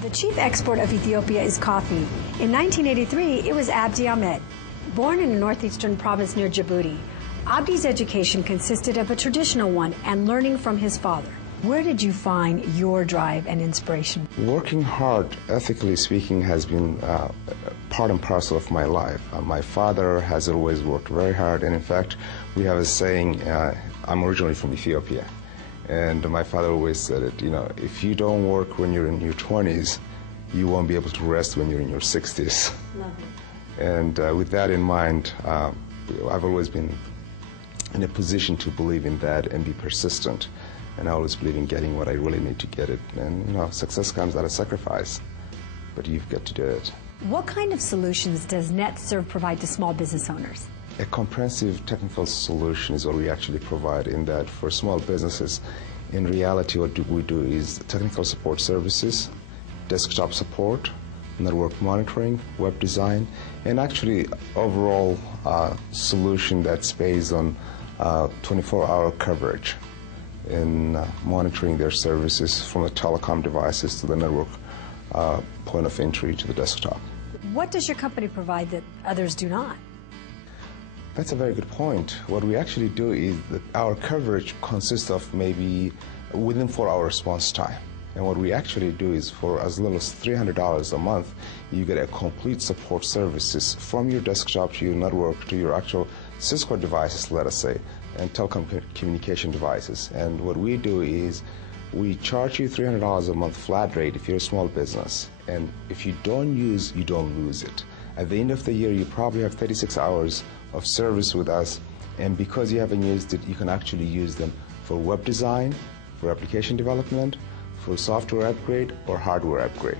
The chief export of Ethiopia is coffee. In 1983, it was Abdi Ahmed. Born in a northeastern province near Djibouti, Abdi's education consisted of a traditional one and learning from his father. Where did you find your drive and inspiration? Working hard, ethically speaking, has been part and parcel of my life. My father has always worked very hard, and in fact, we have a saying, I'm originally from Ethiopia, and my father always said it, if you don't work when you're in your 20s, you won't be able to rest when you're in your 60s. Love it. And with that in mind, I've always been in a position to believe in that and be persistent. And I always believe in getting what I really need to get it. And success comes out of sacrifice, but you've got to do it. What kind of solutions does Netzer provide to small business owners? A comprehensive technical solution is what we actually provide, in that for small businesses, in reality what we do is technical support services, desktop support, network monitoring, web design, and actually overall solution that's based on 24-hour coverage in monitoring their services from the telecom devices to the network point of entry to the desktop. What does your company provide that others do not? That's a very good point. What we actually do is that our coverage consists of maybe within 4-hour response time. And what we actually do is, for as little as $300 a month, you get a complete support services from your desktop to your network to your actual Cisco devices, let us say, and telecom communication devices. And what we do is we charge you $300 a month flat rate if you're a small business. And if you don't use, you don't lose it. At the end of the year, you probably have 36 hours of service with us. And because you haven't used it, you can actually use them for web design, for application development, for software upgrade or hardware upgrade.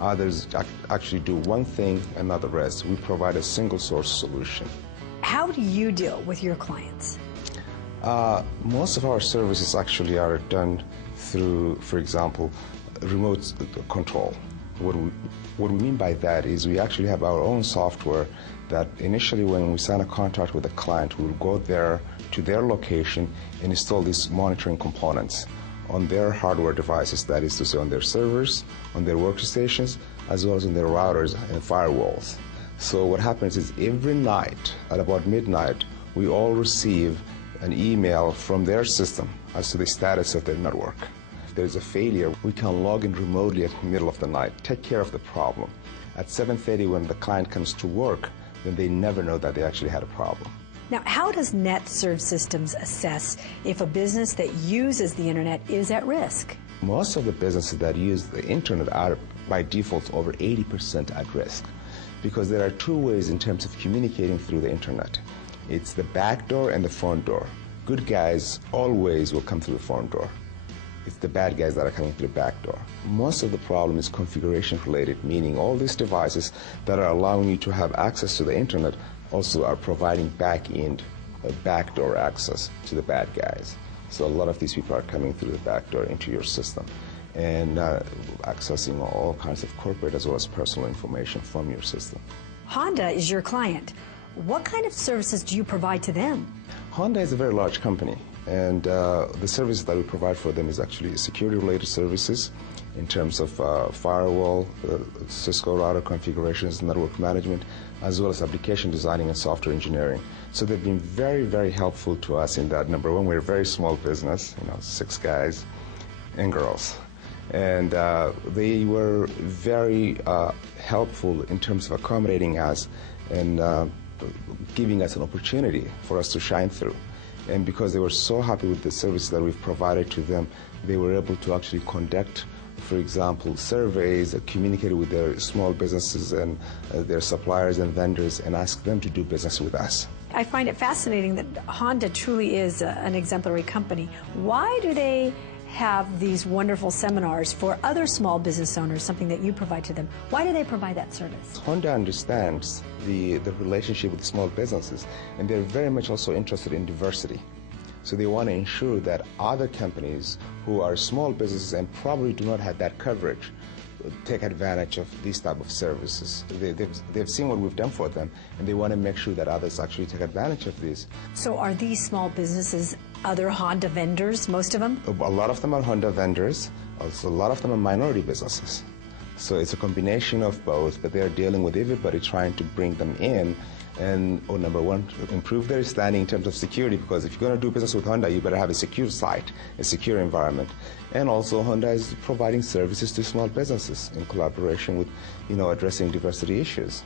Others actually do one thing and not the rest. We provide a single source solution. How do you deal with your clients? Most of our services actually are done through, for example, remote control. What we mean by that is we actually have our own software that initially, when we sign a contract with a client, we will go there to their location and install these monitoring components on their hardware devices, that is to say on their servers, on their workstations, as well as on their routers and firewalls. So what happens is every night at about midnight, we all receive an email from their system as to the status of their network. If there's a failure, we can log in remotely at the middle of the night, take care of the problem. At 7:30 when the client comes to work, then they never know that they actually had a problem. Now, how does Netzer Systems assess if a business that uses the internet is at risk? Most of the businesses that use the internet are by default over 80% at risk, because there are two ways in terms of communicating through the internet. It's the back door and the front door. Good guys always will come through the front door. It's the bad guys that are coming through the back door. Most of the problem is configuration related, meaning all these devices that are allowing you to have access to the internet also are providing back-end, backdoor access to the bad guys. So a lot of these people are coming through the back door into your system and accessing all kinds of corporate as well as personal information from your system. Honda is your client. What kind of services do you provide to them? Honda is a very large company, and the services that we provide for them is actually security-related services in terms of firewall, Cisco router configurations, network management, as well as application designing and software engineering. So they've been very, very helpful to us in that. Number one, we're a very small business, 6 guys and girls. And they were very helpful in terms of accommodating us and giving us an opportunity for us to shine through. And because they were so happy with the service that we've provided to them, they were able to actually conduct, for example, surveys that communicated with their small businesses and their suppliers and vendors and ask them to do business with us. I find it fascinating that Honda truly is an exemplary company. Why do they have these wonderful seminars for other small business owners, something that you provide to them? Why do they provide that service? Honda understands the relationship with small businesses, and they're very much also interested in diversity. So they want to ensure that other companies who are small businesses and probably do not have that coverage take advantage of these type of services. They've seen what we've done for them, and they want to make sure that others actually take advantage of these. So are these small businesses other Honda vendors, most of them? A lot of them are Honda vendors. Also, a lot of them are minority businesses. So it's a combination of both, but they're dealing with everybody, trying to bring them in. And number one, improve their standing in terms of security, because if you're going to do business with Honda, you better have a secure site, a secure environment. And also Honda is providing services to small businesses in collaboration with, addressing diversity issues.